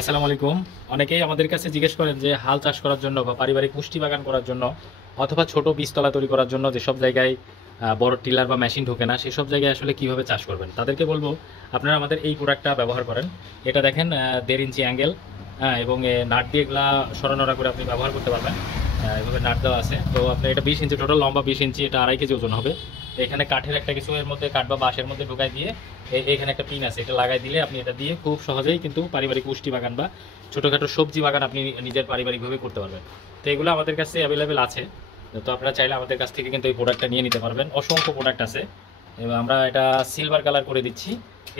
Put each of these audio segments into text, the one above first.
আসসালামু আলাইকুম। অনেকেই আমাদের কাছে জিজ্ঞেস করেন যে হাল চাষ করার জন্য বা পারিবারিক পুষ্টি বাগান করার জন্য অথবা ছোট বীজতলা তৈরি করার জন্য যেসব জায়গায় বড় টিলার বা মেশিন ঢোকে না সেসব জায়গায় আসলে কিভাবে চাষ করবেন। তাদেরকে বলবো আপনারা আমাদের এই প্রোডাক্টটা ব্যবহার করেন। এটা দেখেন 1.5 ইঞ্চি অ্যাঙ্গেল, এবং নাট দিয়ে এগুলা সরানোড়া করে আপনি ব্যবহার করতে পারবেন। এভাবে নাট দেওয়া আছে, তো আপনি এটা 20 ইঞ্চি টোটাল লম্বা, 20 ইঞ্চি, এটা 2.5 কেজি ওজন হবে। তো এখানে কাঠের একটা কিছু এর মধ্যে কাঠ বা বাঁশের মধ্যে ঢোকাই দিয়ে এখানে একটা পিন আছে, এটা লাগাই দিলে আপনি এটা দিয়ে খুব সহজেই কিন্তু পারিবারিক পুষ্টি বাগান বা ছোটোখাটো সবজি বাগান আপনি নিজের পারিবারিকভাবে করতে পারবেন। তো এগুলো আমাদের কাছে অ্যাভেলেবেল আছে। তো আপনারা চাইলে আমাদের কাছ থেকে কিন্তু এই প্রোডাক্টটা নিয়ে নিতে পারবেন। অসংখ্য প্রোডাক্ট আছে এবং আমরা এটা সিলভার কালার করে দিচ্ছি।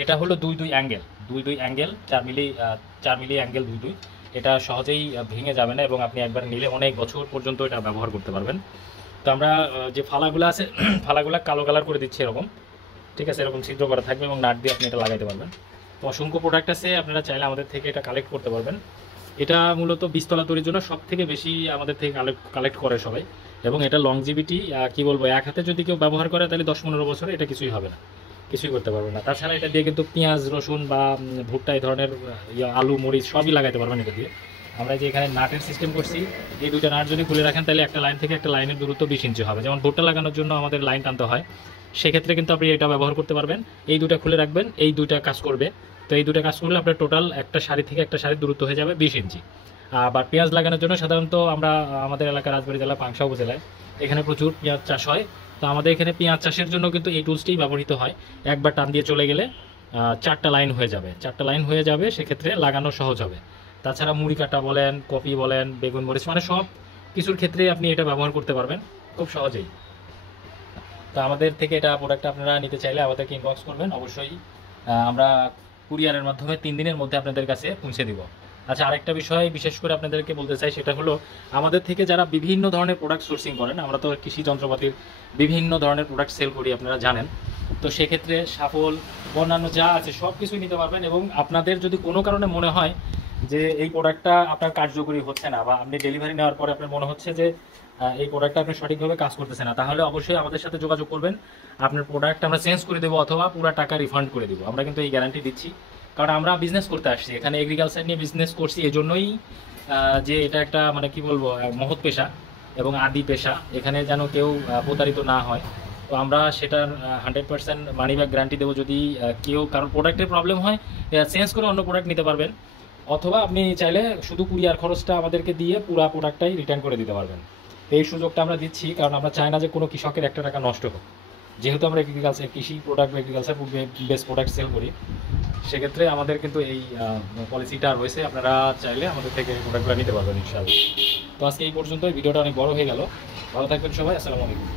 এটা হলো 2-2 অ্যাঙ্গেল, 2-2 অ্যাঙ্গেল, 4 মিলি অ্যাঙ্গেল 2-2। এটা সহজেই ভেঙে যাবে না এবং আপনি একবার নিলে অনেক বছর পর্যন্ত এটা ব্যবহার করতে পারবেন। তো আমরা যে ফালাগুলো আছে ফালাগুলো কালো কালার করে দিচ্ছি এরকম, ঠিক আছে, এরকম ছিদ্র করা থাকবে এবং নাট দিয়ে আপনি এটা লাগাইতে পারবেন। তো অসংখ্য প্রোডাক্ট আছে, আপনারা চাইলে আমাদের থেকে এটা কালেক্ট করতে পারবেন। এটা মূলত বীজতলা তৈরির জন্য সব থেকে বেশি আমাদের থেকে কালেক্ট করে সবাই। এবং এটা লংজিভিটি কি বলবো, এক হাতে যদি কেউ ব্যবহার করে তাহলে 10-15 বছরে এটা কিছুই হবে না, কিছুই করতে পারবে না। তাছাড়া এটা দিয়ে কিন্তু পেঁয়াজ, রসুন বা ভুট্টা, এই ধরনের আলু, মরিচ সবই লাগাইতে পারবেন এটা দিয়ে। আমরা যে এখানে নাটের সিস্টেম করছি, এই দুইটা নাট যদি খুলে রাখেন তাহলে একটা লাইন থেকে একটা লাইনের দূরত্ব 20 ইঞ্চি হবে। যেমন ভুট্টা লাগানোর জন্য আমাদের লাইন টানতে হয়, সেক্ষেত্রে কিন্তু আপনি এটা ব্যবহার করতে পারবেন। এই দুটা খুলে রাখবেন, এই দুইটা কাজ করবে। তো এই দুটা কাজ করলে আপনার টোটাল একটা শাড়ি থেকে একটা শাড়ির দূরত্ব হয়ে যাবে 20 ইঞ্চি। আবার পেঁয়াজ লাগানোর জন্য সাধারণত আমরা আমাদের এলাকা রাজবাড়ী জেলা পাংশা উপজেলায় এখানে প্রচুর পেঁয়াজ চাষ হয়। তো আমাদের এখানে পেঁয়াজ চাষের জন্য কিন্তু এই টুলসটি ব্যবহৃত হয়। একবার টান দিয়ে চলে গেলে 4টা লাইন হয়ে যাবে, 4টা লাইন হয়ে যাবে, সেক্ষেত্রে লাগানো সহজ হবে। তাছাড়া মুড়ি কাটা বলেন, কপি বলেন, বেগুন মরিচ, মানে সব কিছুর ক্ষেত্রে আপনি এটা ব্যবহার করতে পারবেন খুব সহজেই। তো আমাদের থেকে এটা প্রোডাক্ট আপনারা নিতে চাইলে আমাদেরকে ইনবক্স করবেন অবশ্যই। আমরা কুরিয়ারের মাধ্যমে 3 দিনের মধ্যে আপনাদের কাছে পৌঁছে দিব। আচ্ছা, আরেকটা বিষয় বিশেষ করে আপনাদেরকে বলতে চাই, সেটা হলো আমাদের থেকে যারা বিভিন্ন ধরনের প্রোডাক্ট সোর্সিং করেন, আমরা তো কৃষি যন্ত্রপাতির বিভিন্ন ধরনের প্রোডাক্ট সেল করি, আপনারা জানেন। তো সেক্ষেত্রে সাফল, অন্যান্য যা আছে সব কিছুই নিতে পারবেন। এবং আপনাদের যদি কোনো কারণে মনে হয় যে এই প্রোডাক্টটা আপনার কার্যকরী হচ্ছে না, বা আপনি ডেলিভারি নেওয়ার পরে আপনার মনে হচ্ছে যে এই প্রোডাক্টটা আপনি সঠিকভাবে কাজ করতেছে না, তাহলে অবশ্যই আমাদের সাথে যোগাযোগ করবেন। আপনার প্রোডাক্ট আমরা চেঞ্জ করে দেবো অথবা পুরো টাকা রিফান্ড করে দেবো, আমরা কিন্তু এই গ্যারান্টি দিচ্ছি। কারণ আমরা বিজনেস করতে আসছি এখানে, এগ্রিকালচার নিয়ে বিজনেস করছি, এজন্যই যে এটা একটা মানে কি বলবো মহৎ পেশা এবং আদি পেশা, এখানে যেন কেউ প্রতারিত না হয়। তো আমরা সেটার 100% মানি ব্যাক গ্যারান্টি দেবো। যদি কেউ কারোর প্রোডাক্টের প্রবলেম হয়, চেঞ্জ করে অন্য প্রোডাক্ট নিতে পারবেন, অথবা আপনি চাইলে শুধু কুরিয়ার খরচটা আমাদেরকে দিয়ে পুরো প্রোডাক্টটাই রিটার্ন করে দিতে পারবেন। এই সুযোগটা আমরা দিচ্ছি কারণ আমরা চাই না যে কোনো কৃষকের একটা টাকা নষ্ট হোক। যেহেতু আমরা এগ্রিকালচার, কৃষি প্রোডাক্ট বা এগ্রিকালচার বেস্ট প্রোডাক্ট সেল করি, সেক্ষেত্রে আমাদের কিন্তু এই পলিসিটা রয়েছে। আপনারা চাইলে আমাদের থেকে প্রোডাক্টগুলো নিতে পারবেন ইনশাআল্লাহ। তো আজকে এই পর্যন্ত, ভিডিওটা অনেক বড় হয়ে গেল। ভালো থাকবেন সবাই, আসসালামু আলাইকুম।